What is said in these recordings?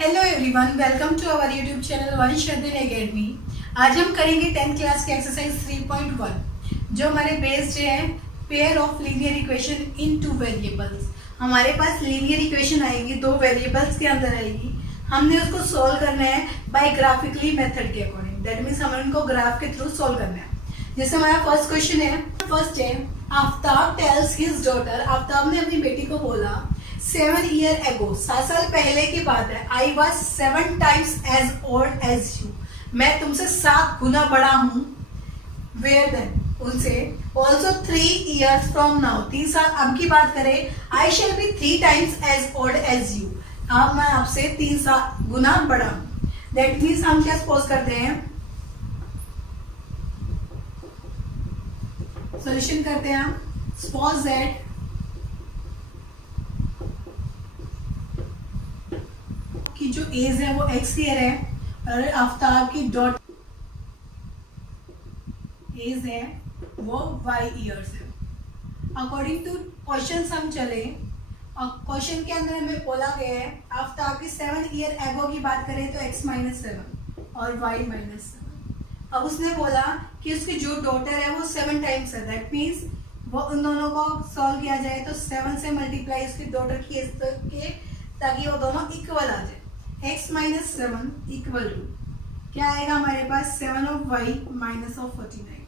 Hello everyone, welcome to our YouTube channel Vansh Vardhan academy. आज हम करेंगे 10th क्लास की एक्सरसाइज 3.1 जो हमारे बेस्ड है pair of linear equation in two variables. हमारे पास लीनियर इक्वेशन आएगी, दो वेरिएबल्स के अंदर आएगी। हमने उसको सॉल्व करना है बाय ग्राफिकली मेथड के अकॉर्डिंग। दैट मीन्स हमें उनको ग्राफ के थ्रू सॉल्व करना है। जैसे हमारा फर्स्ट क्वेश्चन है, फर्स्ट है Aftab tales his daughter. Aftab ने अपनी बेटी को बोला 7 ईयर एगो, 7 साल पहले की बात है, I was 7 times as old as you. मैं तुमसे 7 गुना बड़ा हूं। वेयर देन, उनसे ऑल्सो 3 ईयर्स फ्रॉम नाउ, 3 साल अब की बात करें, I shall be 3 times as old as you. अब मैं आपसे 3 साल गुना बड़ा हूं। दैट मीन्स हम क्या सपोज करते हैं, सॉल्यूशन करते हैं हम। सपोज दैट की जो एज है वो x ईयर है और आफ्ताब की डॉट एज है वो y ईयर्स है। अकॉर्डिंग टू क्वेश्चन हम चले, क्वेश्चन के अंदर हमें बोला गया है आफ्ताब की 7 ईयर एगो की बात करें तो x - 7 और y - 7। अब उसने बोला कि उसकी जो डॉटर है वो 7 टाइम्स है। दैट मीन्स वो उन दोनों को सॉल्व किया जाए तो 7 से मल्टीप्लाई उसकी डॉटर की एज के, ताकि वो दोनों इक्वल आ जाए। x - 7 इक्वल टू क्या आएगा हमारे पास, 7 ऑफ y माइनस ऑफ 49।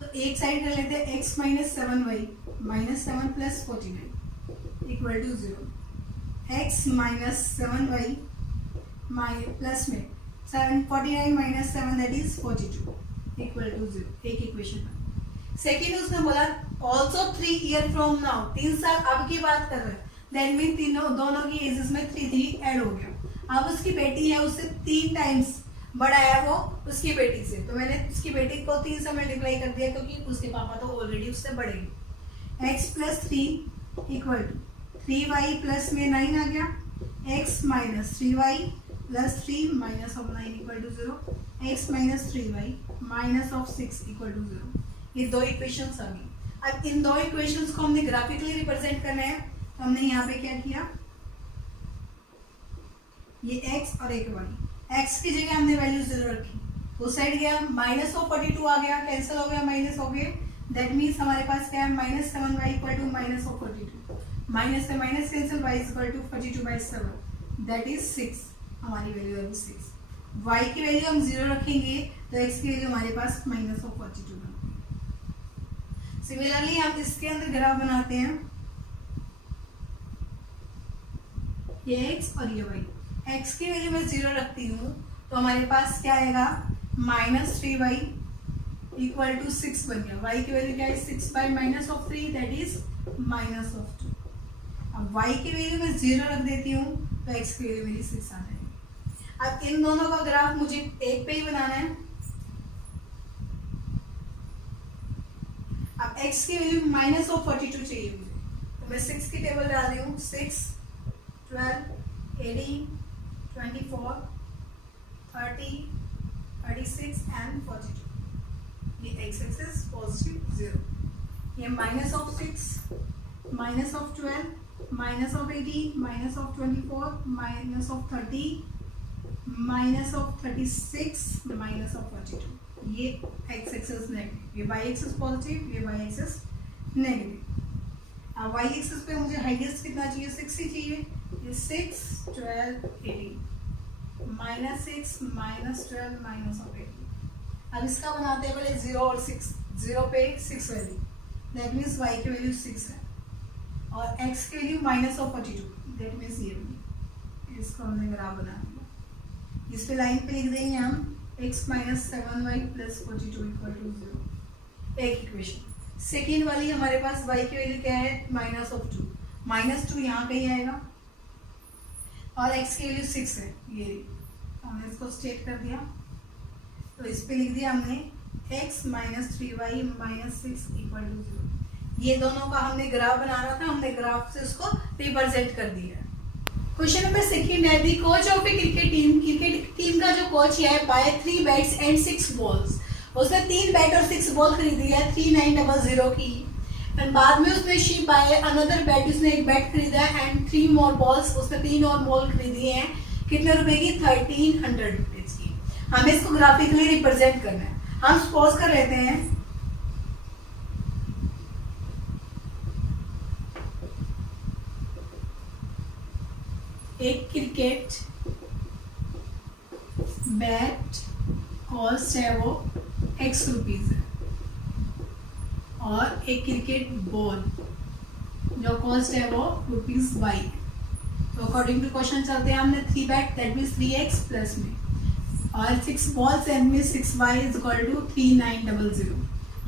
तो एक साइड कर लेते हैं, x - 7y minus 7 plus 49 equal to 0। x - 7y plus में 49 minus 7 that is 42 equal to 0। एक इक्वेशन में सेकेंड उसने बोला ऑल्सो 3 ईयर फ्रॉम नाउ, 3 साल अब की बात कर रहे हैं। दैट मीन तीनों दोनों की एजेस में 3 ऐड हो गया। अब उसकी बेटी है, उससे 3 टाइम्स बड़ा है वो उसकी बेटी से, तो मैंने उसकी बेटी को 3 से मल्टीप्लाई कर दिया क्योंकि उसके पापा तो ऑलरेडी उससे बड़े हैं। x + 3 equal to 3y plus में 9 आ गया, x - 3y plus 3 minus of 9 equal to 0, x - 3y minus of 6 equal to 0। ये दो इक्वेशंस आ गई। अब इन दो इक्वेशंस को हमने ग्राफिकली रिप्रेजेंट करना है, तो हमने यहाँ पे क्या किया, ये x और एक y, x की जगह हमने वैल्यू 0 रखी, उस साइड गया माइनस ऑफ 42 आ गया, कैंसिल हो गया, माइनस हो गए। दैट मीन्स हमारे पास क्या है, -7y equal to minus of 42, minus से minus cancel, y equal to 42/7 that is 6। हमारी वैल्यू है 6। y की वैल्यू हम 0 रखेंगे तो x की वैल्यू हमारे पास माइनस ऑफ 42 बनती। सिमिलरली हम इसके अंदर ग्राफ बनाते हैं, ये x और ये y। x की वैल्यू मैं 0 रखती हूँ तो हमारे पास क्या आएगा, -3y इक्वल टू 6 बन गया। y की वैल्यू क्या है, 6/-3 दैट इज -2। अब y की वैल्यू मैं 0 रख देती हूँ तो x की वैल्यू मेरी 6 आ जाएगी। अब इन दोनों का ग्राफ मुझे एक पे ही बनाना है। अब x की वैल्यू -42 चाहिए मुझे, तो मैं 6 की टेबल डाल रही हूँ। 6, 12, 18, 24, 30, 36 एंड 42। ये x एक्सिस पॉजिटिव 0, ये -6, -12, -18, -24, -30, -36, -42। ये x एक्सिस नेगेटिव, ये y एक्सिस पॉजिटिव, ये y एक्सिस नेगेटिव। अब y एक्सिस पे मुझे हाईएस्ट कितना चाहिए, 6 ही चाहिए। ये 6, 12, 18, -6, -12, -18। अब इसका बनाते हैं पहले 0 और 6, 0 पे 6 वैल्यू, दैट मीन्स y की वैल्यू 6 है और x की वैल्यू -42, दैट मीन्स ये वैल्यू। इसको हमने ग्राफ बना दिया। इस पे लाइन पे लिख देंगे हम x - 7y plus 42 equal to 0। एक इक्वेशन। सेकेंड वाली हमारे पास y की वैल्यू क्या है, -2, -2 यहाँ पे ही आएगा और x की वैल्यू 6 है। ये हमने इसको स्टेट कर दिया, तो इस पे लिख दिया हमने x - 3y - 6 इक्वल टू 0। ये दोनों का हमने ग्राफ बनाना था, हमने ग्राफ से उसको रिप्रेजेंट कर दिया। क्वेश्चन नंबर सेकंड है, the coach of a cricket team का जो कोच है बाय 3 बैट्स एंड 6 बॉल्स। उसने 3 बैट और 6 बॉल खरीदी है 3900 की एंड बाद में उसने शी बाय अनदर बैट, उसने एक बैट खरीदा एंड 3 more balls, उसने 3 और बॉल खरीदी है कितने रुपए की, 1300 रुपीज की। हमें इसको ग्राफिकली रिप्रेजेंट करना है। हम सपोज कर लेते हैं एक क्रिकेट बैट कॉस्ट है वो x रुपीज है, और एक क्रिकेट बॉल जो कॉस्ट है वो ₹y। तो अकॉर्डिंग टू क्वेश्चन चलते हैं, हमने 3 bat that means 3x plus में, और 6 balls that means 6y is equal to 3900।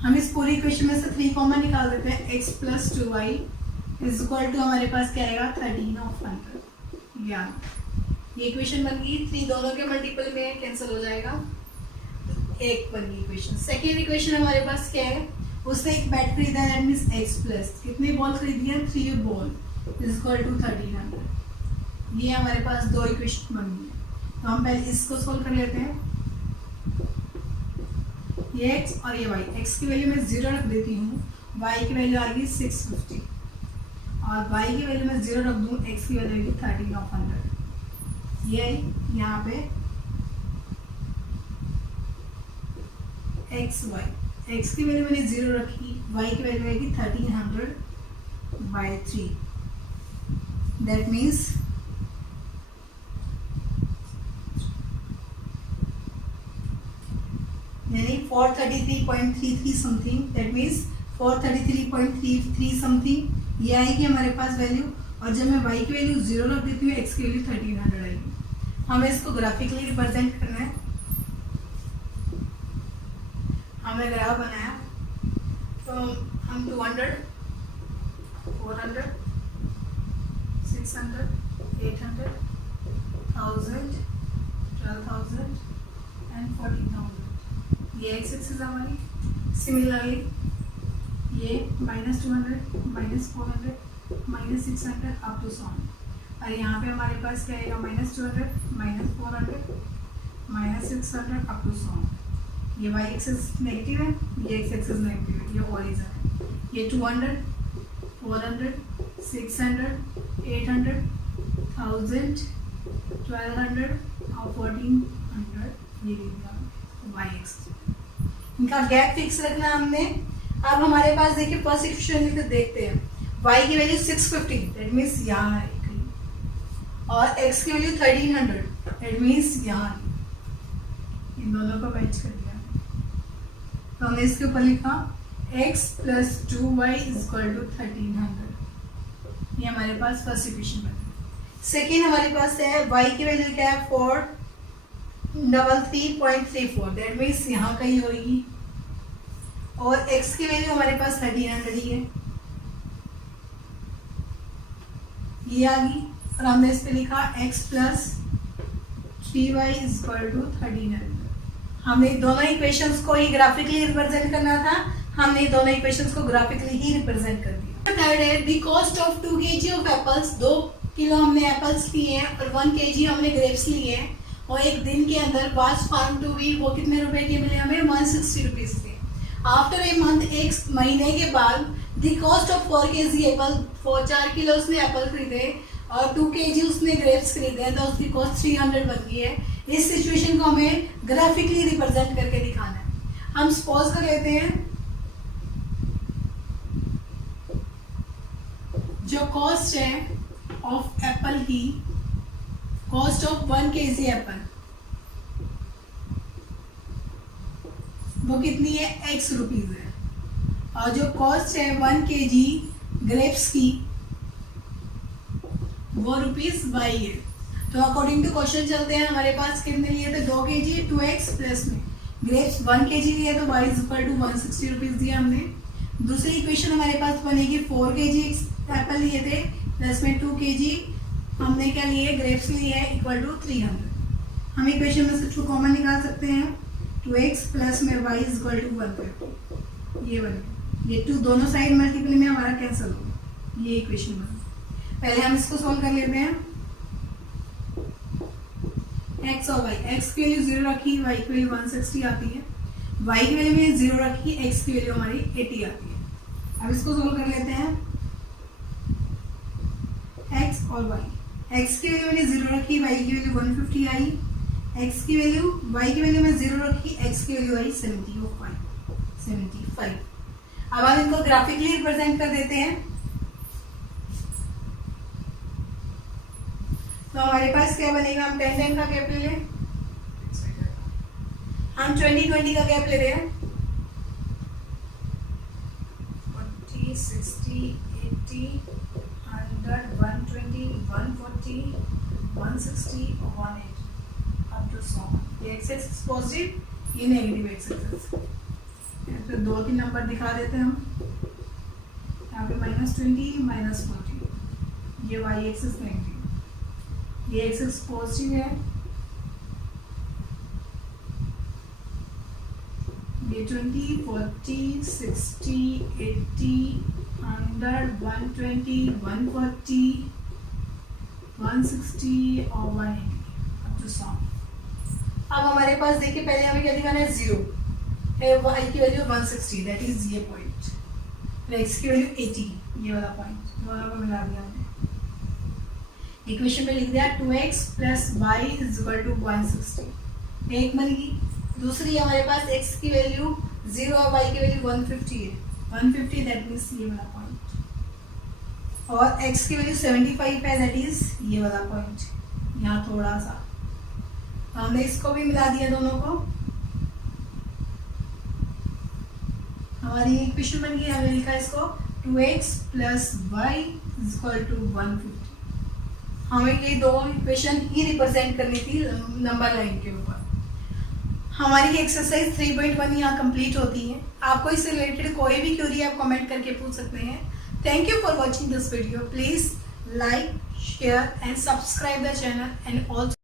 हम इस पूरी इक्वेशन में से 3 कॉमन निकाल देते हैं, x plus 2y is equal to हमारे पास क्या आएगा 1300। या ये इक्वेशन बन गई, 3 दोनों के मल्टीपल में कैंसिल हो जाएगा, एक बन गई इक्वेशन। सेकेंड इक्वेशन हमारे पास क्या है, उसने एक बैट खरीदा है दैट मीन्स x प्लस, कितनी बॉल खरीदी है, 3 बॉल इज इक्वल टू 1300। ये हमारे पास 2 इक्वेशन बन गई है। तो हम पहले इसको सोल्व कर लेते हैं, ये x और ये y, x की वैल्यू मैं 0 रख देती हूँ, y की वैल्यू आ गई 650, और y की वैल्यू मैं 0 रख दूँ, x की वैल्यू आएगी 1300। ये यहाँ पे x की वैल्यू मैंने 0 रखी, y की वैल्यू आएगी 1300/3, दैट मीन्स यानी 433.33 समथिंग, दैट मीन्स 433.33 समथिंग ये आएगी हमारे पास वैल्यू। और जब मैं y की वैल्यू 0 रख देती हूँ, x की वैल्यू 1300 आएगी। हमें इसको ग्राफिकली रिप्रेजेंट करना है। हमने ग्राफ बनाया, तो हम 200, 400, 600, 800, 1000, 12,000 एंड 14,000, ये एक्स एक्सिस हमारी। सिमिलरली ये -200, -400, -600 अप टू 100, और यहाँ पे हमारे पास क्या आएगा, -200, -400, -600 अप टू 100। ये y एक्सिस नेगेटिव है, ये x एक्सिस नेगेटिव है, ये ओरिजिन है। ये 200, 400, 600, 800, 1000, 1200 और 1400 ये y एक्सिस। इनका गैप फिक्स रखना हमने। अब हमारे पास देखिए फर्स्ट इक्वेशन में देखते हैं, y की वैल्यू 650 दैट मीन्स यहाँ है, और x की वैल्यू 1300 दैट मीन्स यहाँ, इन दोनों को मैच कर दिया। तो हमने इसके ऊपर लिखा x plus 2y is equal to 1300। ये हमारे पास फर्स्ट इक्वेशन बनी। सेकेंड हमारे पास है y की वैल्यू क्या है 433.34 दैट मीन्स यहाँ कहीं होगी, और x की वैल्यू हमारे पास 1300 ही है, ये आ गई। और हमने इस पे लिखा x plus 3y is equal to 1300। हमने दोनों इक्वेशंस को ही ग्राफिकली रिप्रेजेंट करना था, हमने दोनों इक्वेशंस को ग्राफिकली ही रिप्रेजेंट कर दिया। थर्ड है the cost of 2 kg of apples, 2 kilo हमने एप्पल्स लिए हैं और 1 kg हमने ग्रेप्स लिए हैं, और एक दिन के अंदर वाज फार्म टू बी वो कितने रुपए के मिले हमें, 160 रुपीज के। आफ्टर ए मंथ, एक महीने के बाद the cost of 4 kg Apple, 4 kilo उसने एप्पल खरीदे और 2 kg उसने ग्रेप्स खरीदे, तो उसकी कॉस्ट 300 बन गई है। इस सिचुएशन को हमें ग्राफिकली रिप्रेजेंट करके दिखाना है। हम सपोज कर लेते हैं जो कॉस्ट है ऑफ एप्पल की, कॉस्ट ऑफ 1 kg एप्पल वो कितनी है, x रुपीज है, और जो कॉस्ट है 1 kg ग्रेप्स की वो ₹y है। तो अकॉर्डिंग टू क्वेश्चन चलते हैं, हमारे पास कितने लिए थे, 2 kg 2x प्लस में ग्रेप्स 1 kg लिए तो y is equal to 160 rupees दिया हमने। दूसरी इक्वेशन हमारे पास बनेगी 4 kg एप्पल लिए थे प्लस में 2 kg हमने क्या लिए, ग्रेप्स लिए है, इक्वल टू 300। हम इक्वेशन में से 2 कॉमन निकाल सकते हैं, 2x प्लस में y इज इक्वल टू 150। ये बन गया, ये 2 दोनों साइड मल्टीपल में हमारा कैंसिल होगा, ये इक्वेशन बन। पहले हम इसको सोल्व कर लेते हैं, x और y, x की वैल्यू 0 रखी, y की वैल्यू 160 आती है, y की वैल्यू में 0 रखी, x की वैल्यू हमारी 80 आती है। अब इसको सोल्व कर लेते हैं, x और y। x की वैल्यू मैंने 0 रखी, y की वैल्यू 150 आई, x की वैल्यू, y की वैल्यू मैं 0 रखी, x की वैल्यू आई 75। अब हम इनको ग्राफिकली रिप्रेजेंट कर देते हैं। तो हमारे पास क्या बनेगा, हम 10-10 का गैप ले लें, हम 20-20 का गैप ले रहे हैं, 40, 60, 80, 100, 120, 140, 160 और 180 अप टू 100। ये एक्स एक्सिस पॉजिटिव, ये नेगेटिव एक्स एक्सिस। तो 2-3 नंबर दिखा देते हैं हम, यहाँ पे -20, -40, ये वाई एक्सिस नेगेटिव, ये एक्सिस पॉजिटिव है, ये 20, 40, 60, 80, 100, 120, 140, 160 और 180 अप टू 100। अब हमारे पास देखिए पहले हमें क्या दिखाना है, 0 है, y की वैल्यू 160, दैट इज ये पॉइंट, x की वैल्यू 80, ये वाला पॉइंट, दोनों को मिला दिया हमने। इक्वेशन में लिख दिया 2x + y = 160, एक बन गई। दूसरी हमारे पास x की वैल्यू 0 और y की वैल्यू 150 है, 150 दैट मीन्स ये वाला पॉइंट, और x की वैल्यू 75 है, दैट इज ये वाला पॉइंट, यहाँ थोड़ा सा हमने इसको भी मिला दिया दोनों को। हमारी इक्वेशन बन गई, हमने लिखा इसको 2x + y = 150। हमें ये दो इक्वेशन ही रिप्रेजेंट करनी थी नंबर लाइन के ऊपर। हमारी एक्सरसाइज 3.1 यहाँ कंप्लीट होती है। आपको इससे रिलेटेड कोई भी क्वेरी आप कमेंट करके पूछ सकते हैं। Thank you for watching this video. Please like, share and subscribe the channel and also